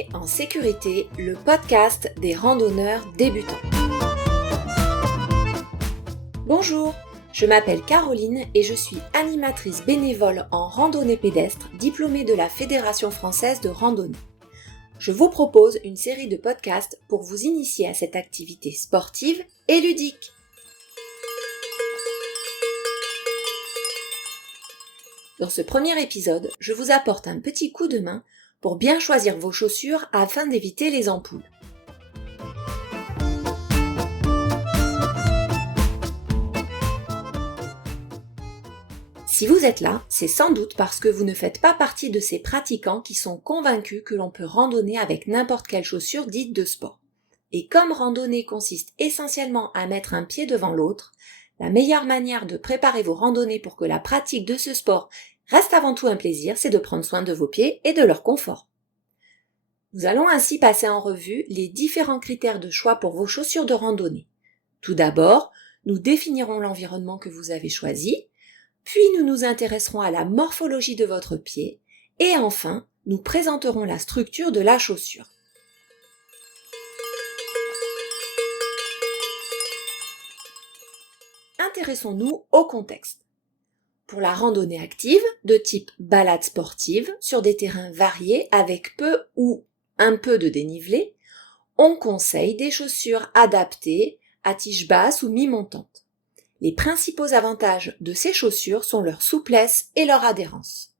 Randonnée en sécurité, le podcast des randonneurs débutants. Bonjour, je m'appelle Caroline et je suis animatrice bénévole en randonnée pédestre diplômée de la Fédération française de randonnée. Je vous propose une série de podcasts pour vous initier à cette activité sportive et ludique. Dans ce premier épisode, je vous apporte un petit coup de main pour bien choisir vos chaussures afin d'éviter les ampoules. Si vous êtes là, c'est sans doute parce que vous ne faites pas partie de ces pratiquants qui sont convaincus que l'on peut randonner avec n'importe quelle chaussure dite de sport. Et comme randonnée consiste essentiellement à mettre un pied devant l'autre, la meilleure manière de préparer vos randonnées pour que la pratique de ce sport reste avant tout un plaisir, c'est de prendre soin de vos pieds et de leur confort. Nous allons ainsi passer en revue les différents critères de choix pour vos chaussures de randonnée. Tout d'abord, nous définirons l'environnement que vous avez choisi, puis nous nous intéresserons à la morphologie de votre pied, et enfin, nous présenterons la structure de la chaussure. Intéressons-nous au contexte. Pour la randonnée active, de type balade sportive, sur des terrains variés avec peu ou un peu de dénivelé, on conseille des chaussures adaptées à tige basse ou mi-montante. Les principaux avantages de ces chaussures sont leur souplesse et leur adhérence.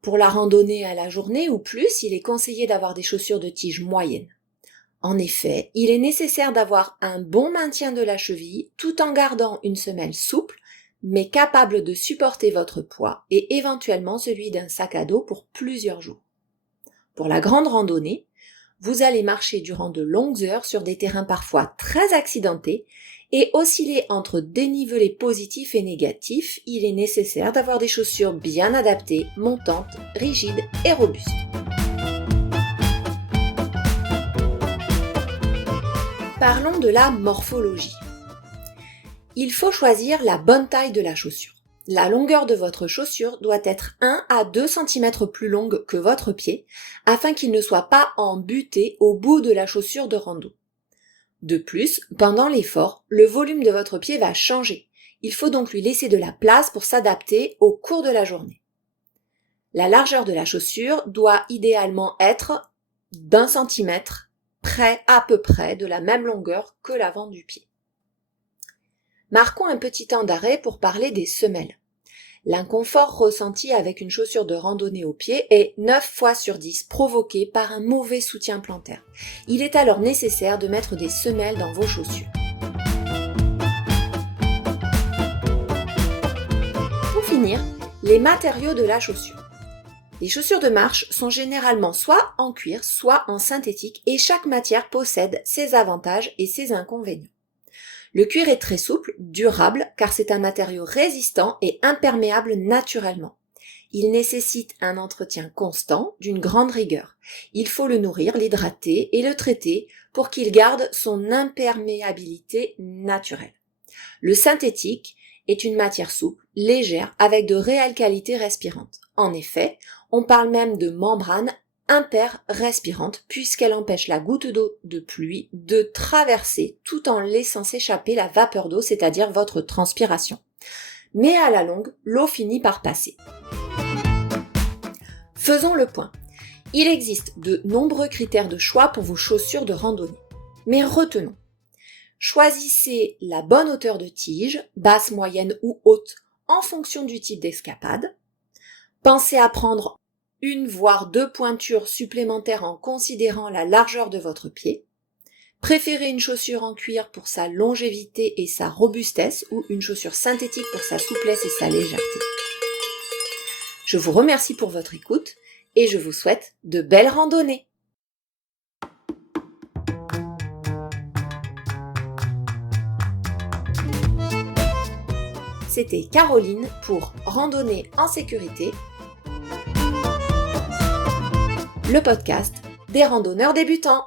Pour la randonnée à la journée ou plus, il est conseillé d'avoir des chaussures de tige moyenne. En effet, il est nécessaire d'avoir un bon maintien de la cheville tout en gardant une semelle souple, mais capable de supporter votre poids et éventuellement celui d'un sac à dos pour plusieurs jours. Pour la grande randonnée, vous allez marcher durant de longues heures sur des terrains parfois très accidentés et osciller entre dénivelés positifs et négatifs, il est nécessaire d'avoir des chaussures bien adaptées, montantes, rigides et robustes. Parlons de la morphologie. Il faut choisir la bonne taille de la chaussure. La longueur de votre chaussure doit être 1 à 2 cm plus longue que votre pied afin qu'il ne soit pas embuté au bout de la chaussure de rando. De plus, pendant l'effort, le volume de votre pied va changer. Il faut donc lui laisser de la place pour s'adapter au cours de la journée. La largeur de la chaussure doit idéalement être d'1 cm, près à peu près de la même longueur que l'avant du pied. Marquons un petit temps d'arrêt pour parler des semelles. L'inconfort ressenti avec une chaussure de randonnée au pied est 9 fois sur 10 provoqué par un mauvais soutien plantaire. Il est alors nécessaire de mettre des semelles dans vos chaussures. Pour finir, les matériaux de la chaussure. Les chaussures de marche sont généralement soit en cuir, soit en synthétique et chaque matière possède ses avantages et ses inconvénients. Le cuir est très souple, durable, car c'est un matériau résistant et imperméable naturellement. Il nécessite un entretien constant, d'une grande rigueur. Il faut le nourrir, l'hydrater et le traiter pour qu'il garde son imperméabilité naturelle. Le synthétique est une matière souple, légère, avec de réelles qualités respirantes. En effet, on parle même de membrane imper-respirante puisqu'elle empêche la goutte d'eau de pluie de traverser tout en laissant s'échapper la vapeur d'eau, c'est-à-dire votre transpiration. Mais à la longue, l'eau finit par passer. Faisons le point. Il existe de nombreux critères de choix pour vos chaussures de randonnée. Mais retenons. Choisissez la bonne hauteur de tige, basse, moyenne ou haute, en fonction du type d'escapade. Pensez à prendre une voire 2 pointures supplémentaires en considérant la largeur de votre pied. Préférez une chaussure en cuir pour sa longévité et sa robustesse ou une chaussure synthétique pour sa souplesse et sa légèreté. Je vous remercie pour votre écoute et je vous souhaite de belles randonnées. C'était Caroline pour Randonnée en sécurité, le podcast des randonneurs débutants.